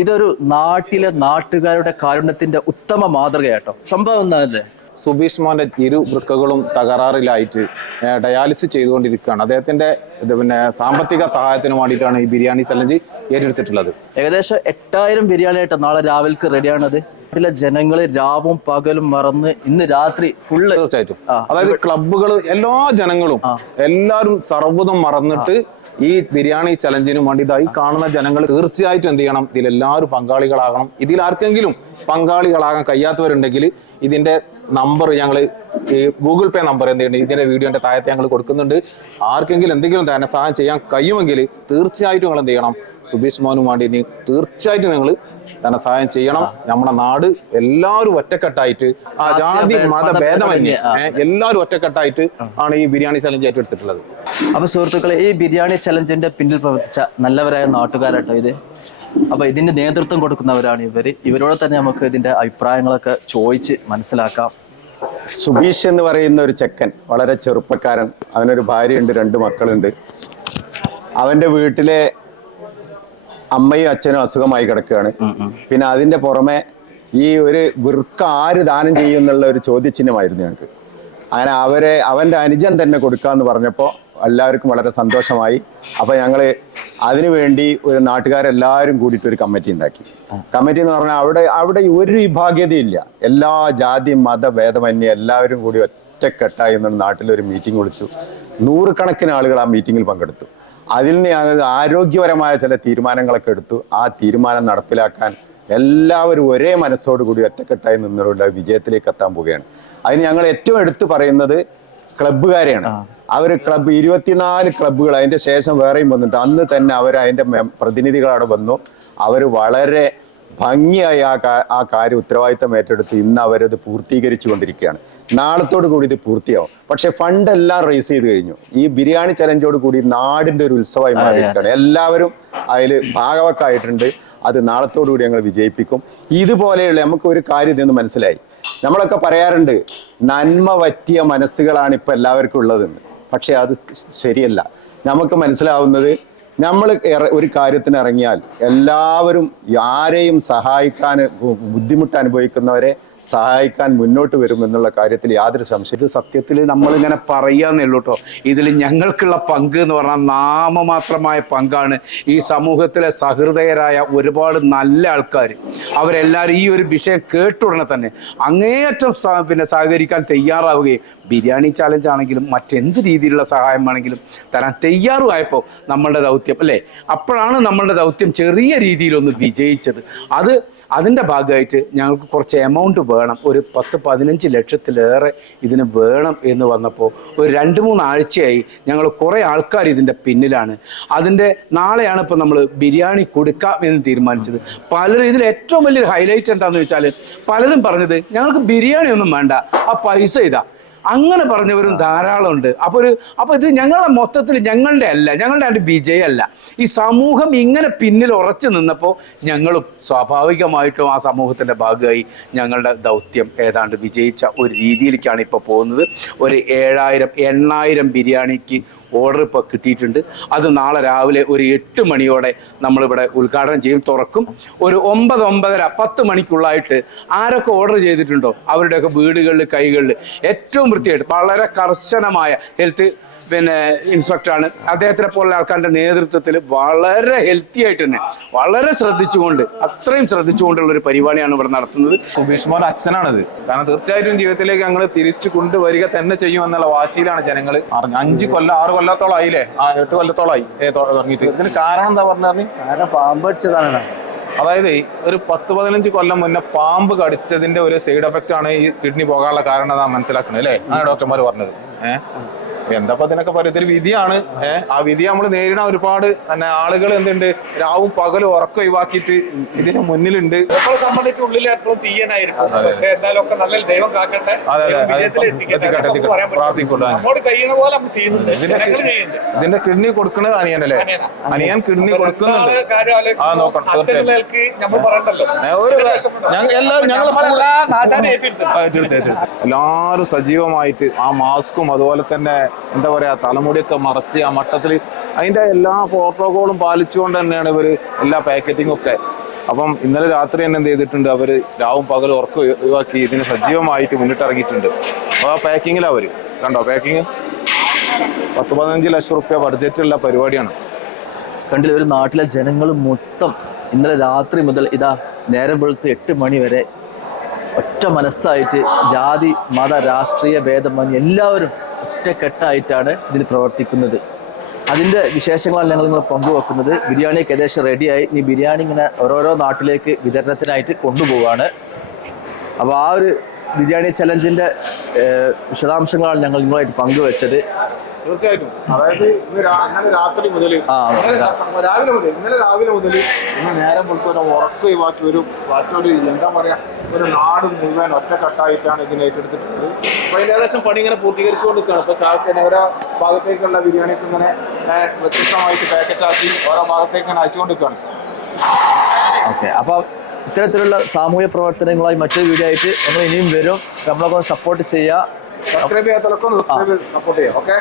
ഇതൊരു നാട്ടുകാരുടെ കാരുണ്യത്തിന്റെ ഉത്തമ മാതൃകയാട്ടോ. സംഭവം എന്താണല്ലേ, സുബീഷ് മോന്റെ ഇരു വൃക്കകളും തകരാറിലായിട്ട് ഡയാലിസിസ് ചെയ്തുകൊണ്ടിരിക്കുകയാണ്. അദ്ദേഹത്തിന്റെ സാമ്പത്തിക സഹായത്തിന് വേണ്ടിയിട്ടാണ് ഈ ബിരിയാണി ചലഞ്ച് ഏറ്റെടുത്തിട്ടുള്ളത്. ഏകദേശം 8000 ബിരിയാണി ആയിട്ട് നാളെ രാവിലേക്ക് റെഡിയാണത്. ഇതിലെ ജനങ്ങള് രാവും പകലും മറന്ന് ഇന്ന് രാത്രി ഫുള്ള്. തീർച്ചയായിട്ടും. അതായത് ക്ലബുകൾ, എല്ലാ ജനങ്ങളും എല്ലാവരും സർവ്വതും മറന്നിട്ട് ഈ ബിരിയാണി ചലഞ്ചിന് വേണ്ടി ഇതായി കാണുന്ന ജനങ്ങൾ തീർച്ചയായിട്ടും എന്ത് ചെയ്യണം, ഇതിലെല്ലാവരും പങ്കാളികളാകണം. ഇതിൽ ആർക്കെങ്കിലും പങ്കാളികളാകാൻ കഴിയാത്തവരുണ്ടെങ്കിൽ ഇതിന്റെ നമ്പർ ഞങ്ങൾ ഗൂഗിൾ പേ നമ്പർ എന്തുണ്ട് ഇതിന്റെ വീഡിയോന്റെ താഴത്ത് ഞങ്ങൾ കൊടുക്കുന്നുണ്ട്. ആർക്കെങ്കിലും എന്തെങ്കിലും ധനസഹായം ചെയ്യാൻ കഴിയുമെങ്കിൽ തീർച്ചയായിട്ടും നിങ്ങൾ എന്ത് ചെയ്യണം, സുബീഷ് മോനും വേണ്ടി തീർച്ചയായിട്ടും നിങ്ങൾ ധനസഹായം ചെയ്യണം. നമ്മുടെ നാട് എല്ലാവരും ഒറ്റക്കെട്ടായിട്ട്, ആ ജാതി മത ഭേദമന്യേ എല്ലാവരും ഒറ്റക്കെട്ടായിട്ട് ആണ് ഈ ബിരിയാണി ചലഞ്ച് ഏറ്റെടുത്തിട്ടുള്ളത്. അപ്പൊ സുഹൃത്തുക്കളെ, ഈ ബിരിയാണി ചലഞ്ചിന്റെ പിന്നിൽ പ്രവർത്തിച്ച നല്ലവരായ നാട്ടുകാരാട്ടോ ഇത്. അപ്പൊ ഇതിന്റെ നേതൃത്വം കൊടുക്കുന്നവരാണ് ഇവരോട് തന്നെ നമുക്ക് ഇതിന്റെ അഭിപ്രായങ്ങളൊക്കെ ചോദിച്ച് മനസ്സിലാക്കാം. സുബീഷ് എന്ന് പറയുന്ന ഒരു ചെക്കൻ, വളരെ ചെറുപ്പക്കാരൻ. അവനൊരു ഭാര്യയുണ്ട്, 2 മക്കളുണ്ട്. അവന്റെ വീട്ടിലെ അമ്മയും അച്ഛനും അസുഖമായി കിടക്കുകയാണ്. പിന്നെ അതിന്റെ പുറമെ ഈ ഒരു വൃക്ക ആര് ദാനം ചെയ്യും എന്നുള്ള ഒരു ചോദ്യചിഹ്നമായിരുന്നു ഞങ്ങൾക്ക്. അങ്ങനെ അവന്റെ അനുജൻ തന്നെ കൊടുക്കാന്ന് പറഞ്ഞപ്പോൾ എല്ലാവർക്കും വളരെ സന്തോഷമായി. അപ്പൊ ഞങ്ങള് അതിനുവേണ്ടി ഒരു നാട്ടുകാരെല്ലാവരും കൂടിയിട്ട് ഒരു കമ്മിറ്റി ഉണ്ടാക്കി. കമ്മിറ്റി എന്ന് പറഞ്ഞാൽ അവിടെ ഒരു വിഭാഗ്യതയില്ല. എല്ലാ ജാതി മത ഭേദമന്യേ എല്ലാവരും കൂടി ഒറ്റക്കെട്ടായി നാട്ടിലൊരു മീറ്റിംഗ് വിളിച്ചു. 100 കണക്കിന് ആളുകൾ ആ മീറ്റിങ്ങിൽ പങ്കെടുത്തു. അതിൽ നിന്ന് ആരോഗ്യപരമായ ചില തീരുമാനങ്ങളൊക്കെ എടുത്തു. ആ തീരുമാനം നടപ്പിലാക്കാൻ എല്ലാവരും ഒരേ മനസ്സോടു കൂടി ഒറ്റക്കെട്ടായി നിന്നുകൊണ്ട് വിജയത്തിലേക്ക് എത്താൻ പോവുകയാണ്. അതിന് ഞങ്ങൾ ഏറ്റവും എടുത്തു പറയുന്നത് ക്ലബ്ബുകാരെയാണ്. അവർ 24 ക്ലബ്ബുകൾ, അതിന്റെ ശേഷം വേറെയും വന്നിട്ട് അന്ന് തന്നെ അതിന്റെ പ്രതിനിധികൾ അവിടെ വന്നു. അവർ വളരെ ഭംഗിയായി ആ കാര്യം ഉത്തരവാദിത്തം ഏറ്റെടുത്ത് ഇന്ന് അവരത് പൂർത്തീകരിച്ചു കൊണ്ടിരിക്കുകയാണ്. നാളത്തോടു കൂടി ഇത് പൂർത്തിയാവും. പക്ഷെ ഫണ്ട് എല്ലാം റേസ് ചെയ്ത് കഴിഞ്ഞു. ഈ ബിരിയാണി ചലഞ്ചോട് കൂടി നാടിന്റെ ഒരു ഉത്സവമായി മാറിയിരിക്കുകയാണ്. എല്ലാവരും അതിൽ ഭാഗവക്കായിട്ടുണ്ട്. അത് നാളത്തോടു കൂടി ഞങ്ങൾ വിജയിപ്പിക്കും. ഇതുപോലെയുള്ള നമുക്ക് ഒരു കാര്യം ഇതെന്ന് മനസ്സിലായി. നമ്മളൊക്കെ പറയാറുണ്ട്, നന്മ പറ്റിയ മനസ്സുകളാണ് ഇപ്പൊ എല്ലാവർക്കും ഉള്ളതെന്ന്. പക്ഷെ അത് ശരിയല്ല. നമുക്ക് മനസ്സിലാവുന്നത്, നമ്മൾ ഒരു കാര്യത്തിന് ഇറങ്ങിയാൽ എല്ലാവരും ആരെയും സഹായിക്കാൻ, ബുദ്ധിമുട്ട് അനുഭവിക്കുന്നവരെ സഹായിക്കാൻ മുന്നോട്ട് വരും എന്നുള്ള കാര്യത്തിൽ യാതൊരു സംശയം. ഇത് സത്യത്തിൽ നമ്മളിങ്ങനെ പറയാന്നേ ഉള്ളൂ കേട്ടോ. ഇതിൽ ഞങ്ങൾക്കുള്ള പങ്ക് എന്ന് പറഞ്ഞാൽ നാമമാത്രമായ പങ്കാണ്. ഈ സമൂഹത്തിലെ സഹൃദയരായ ഒരുപാട് നല്ല ആൾക്കാർ, അവരെല്ലാവരും ഈ ഒരു വിഷയം കേട്ടുടനെ തന്നെ അങ്ങേയറ്റം സഹകരിക്കാൻ തയ്യാറാവുകയും ബിരിയാണി ചാലഞ്ച് ആണെങ്കിലും മറ്റെന്ത് രീതിയിലുള്ള സഹായം വേണമെങ്കിലും തരാൻ തയ്യാറുമായപ്പോൾ നമ്മളുടെ ദൗത്യം അല്ലേ, അപ്പോഴാണ് നമ്മളുടെ ദൗത്യം ചെറിയ രീതിയിലൊന്ന് വിജയിച്ചത്. അതിൻ്റെ ഭാഗമായിട്ട് ഞങ്ങൾക്ക് കുറച്ച് എമൗണ്ട് വേണം. ഒരു 10-15 ലക്ഷത്തിലേറെ ഇതിന് വേണം എന്ന് വന്നപ്പോൾ ഒരു 2-3 ആഴ്ചയായി ഞങ്ങൾ കുറേ ആൾക്കാർ ഇതിൻ്റെ പിന്നിലാണ്. അതിൻ്റെ നാളെയാണ് ഇപ്പോൾ നമ്മൾ ബിരിയാണി കൊടുക്കാം എന്ന് തീരുമാനിച്ചത്. പലരും ഇതിൽ ഏറ്റവും വലിയൊരു ഹൈലൈറ്റ് എന്താണെന്ന് വെച്ചാൽ, പലരും പറഞ്ഞത് ഞങ്ങൾക്ക് ബിരിയാണി ഒന്നും വേണ്ട, ആ പൈസ ഇതാ, അങ്ങനെ പറഞ്ഞവരും ധാരാളം ഉണ്ട്. അപ്പോൾ ഇത് ഞങ്ങളുടെ മൊത്തത്തിൽ ഞങ്ങളുടെ വിജയമല്ല. ഈ സമൂഹം ഇങ്ങനെ പിന്നിൽ ഉറച്ചു നിന്നപ്പോൾ ഞങ്ങളും സ്വാഭാവികമായിട്ടും ആ സമൂഹത്തിൻ്റെ ഭാഗമായി ഞങ്ങളുടെ ദൗത്യം ഏതാണ്ട് വിജയിച്ച ഒരു രീതിയിലേക്കാണ് ഇപ്പോൾ പോകുന്നത്. ഒരു 8,000 ബിരിയാണിക്ക് ഓർഡർ ഇപ്പോൾ കിട്ടിയിട്ടുണ്ട്. അത് നാളെ രാവിലെ ഒരു 8 മണിയോടെ നമ്മളിവിടെ ഉദ്ഘാടനം ചെയ്യും, തുറക്കും. ഒരു 9-9:30-10 മണിക്കുള്ളായിട്ട് ആരൊക്കെ ഓർഡർ ചെയ്തിട്ടുണ്ടോ അവരുടെയൊക്കെ വീടുകളിൽ, കൈകളിൽ ഏറ്റവും വൃത്തിയായിട്ട് വളരെ കർശനമായ ഹെൽത്ത് ഇൻസ്പെക്ടറാണ്. അദ്ദേഹത്തിനെ പോലുള്ള ആൾക്കാരുടെ നേതൃത്വത്തിൽ വളരെ ഹെൽത്തി ആയിട്ട് തന്നെ അത്രയും ശ്രദ്ധിച്ചുകൊണ്ടുള്ള ഒരു പരിപാടിയാണ് ഇവിടെ നടത്തുന്നത്. സുബീഷ് മോൻ അച്ഛനാണിത്. കാരണം തീർച്ചയായിട്ടും ജീവിതത്തിലേക്ക് ഞങ്ങൾ തിരിച്ചു കൊണ്ടുവരിക തന്നെ ചെയ്യും എന്നുള്ള വാശിയിലാണ് ജനങ്ങൾ. 5 കൊല്ലം 6 കൊല്ലത്തോളം ആയില്ലേ, 8 കൊല്ലത്തോളമായി തുടങ്ങിയിട്ട്. ഇതിന് കാരണം എന്താ പറഞ്ഞാൽ, പാമ്പ് കടിച്ചതാണ്. അതായത് ഒരു 10-15 കൊല്ലം മുന്നേ പാമ്പ് കടിച്ചതിന്റെ ഒരു സൈഡ് എഫക്റ്റ് ആണ് ഈ കിഡ്നി പോകാനുള്ള കാരണം എന്നാണ് മനസ്സിലാക്കുന്നത് അല്ലേ, ആണ് ഡോക്ടർമാർ പറഞ്ഞത്. എന്താ ഇതിനൊക്കെ പറയുക, ഇതൊരു വിധിയാണ്. ആ വിധി നമ്മൾ നേരിടാൻ ഒരുപാട് ആളുകൾ എന്തുണ്ട്, രാവും പകലും ഉറക്കം ഒഴിവാക്കിയിട്ട് ഇതിന് മുന്നിലുണ്ട്. ഇതിന്റെ കിഡ്നി കൊടുക്കുന്നത് അനിയനല്ലേ, അനിയൻ കിഡ്നി കൊടുക്കുന്നുണ്ട്. ആ നോക്കണം, എല്ലാവരും സജീവമായിട്ട് ആ മാസ്കും അതുപോലെ തന്നെ എന്താ പറയാ തലമുടിയൊക്കെ മറച്ച് ആ മട്ടത്തിൽ അതിന്റെ എല്ലാ പ്രോട്ടോകോളും പാലിച്ചുകൊണ്ട് തന്നെയാണ് ഇവര് എല്ലാ പാക്കറ്റിംഗും ഒക്കെ അപ്പം ഇന്നലെ രാത്രി തന്നെ എന്ത് ചെയ്തിട്ടുണ്ട്, അവര് രാവും പകലും ഉറക്കം ഒഴിവാക്കി ഇതിന് സജീവമായിട്ട് മുന്നിട്ടിറങ്ങിയിട്ടുണ്ട്. അപ്പോൾ ആ പാക്കിങ്ങിൽ അവര് കണ്ടോ, പാക്കിങ് 10-15 ലക്ഷം റുപ്യ ബഡ്ജറ്റുള്ള പരിപാടിയാണ്. കണ്ടില്ല, ഒരു നാട്ടിലെ ജനങ്ങൾ മൊത്തം ഇന്നലെ രാത്രി മുതൽ ഇതാ നേരം വെളുത്ത് 8 മണി വരെ ഒറ്റ മനസ്സായിട്ട് ജാതി മത രാഷ്ട്രീയ ഭേദമന്യേ എല്ലാവരും ഒറ്റക്കെട്ടായിട്ടാണ് ഇതിൽ പ്രവർത്തിക്കുന്നത്. അതിൻ്റെ വിശേഷങ്ങളാണ് ഞങ്ങൾ നിങ്ങൾ പങ്കുവെക്കുന്നത്. ബിരിയാണിയൊക്കെ ഏകദേശം റെഡിയായി. ഈ ബിരിയാണി ഇങ്ങനെ ഓരോരോ നാട്ടിലേക്ക് വിതരണത്തിനായിട്ട് കൊണ്ടുപോവുകയാണ്. അപ്പോൾ ആ ഒരു ബിരിയാണി ചലഞ്ചിൻ്റെ വിശദാംശങ്ങളാണ് ഞങ്ങൾ നിങ്ങളുമായിട്ട് പങ്കുവെച്ചത്. തീർച്ചയായിട്ടും. അതായത് ഇന്നലെ രാത്രി മുതൽ ഇന്നലെ രാവിലെ മുതൽ ഇന്ന് നേരം കൊടുത്ത് ഉറക്കം ഒഴിവാക്കി ബാക്കി ഒരു എന്താ പറയാ, ഒരു നാട് മുഴുവൻ ഒറ്റക്കെട്ടായിട്ടാണ് ഇതിനെ ഏറ്റെടുത്തിട്ടുള്ളത്. അപ്പൊ അതിന്റെ ഏകദേശം പണി ഇങ്ങനെ പൂർത്തീകരിച്ചുകൊണ്ടിരിക്കുകയാണ്. ഇപ്പൊ ചാക്കിന് ഓരോ ഭാഗത്തേക്കുള്ള ബിരിയാണിക്ക് ഇങ്ങനെ വ്യത്യസ്തമായിട്ട് പാക്കറ്റാക്കി ഓരോ ഭാഗത്തേക്ക് ഇങ്ങനെ അയച്ചുകൊണ്ടിരിക്കുകയാണ്. ഓക്കെ, അപ്പോൾ ഇത്തരത്തിലുള്ള സാമൂഹ്യ പ്രവർത്തനങ്ങളായി മറ്റൊരു വീഡിയോ ആയിട്ട് നമ്മൾ ഇനിയും വരും. നമ്മളൊക്കെ സപ്പോർട്ട് ചെയ്യുക. സബ്സ്ക്രൈബ് ചെയ്യാത്തവരൊക്കെ സപ്പോർട്ട് ചെയ്യാം. ഓക്കെ.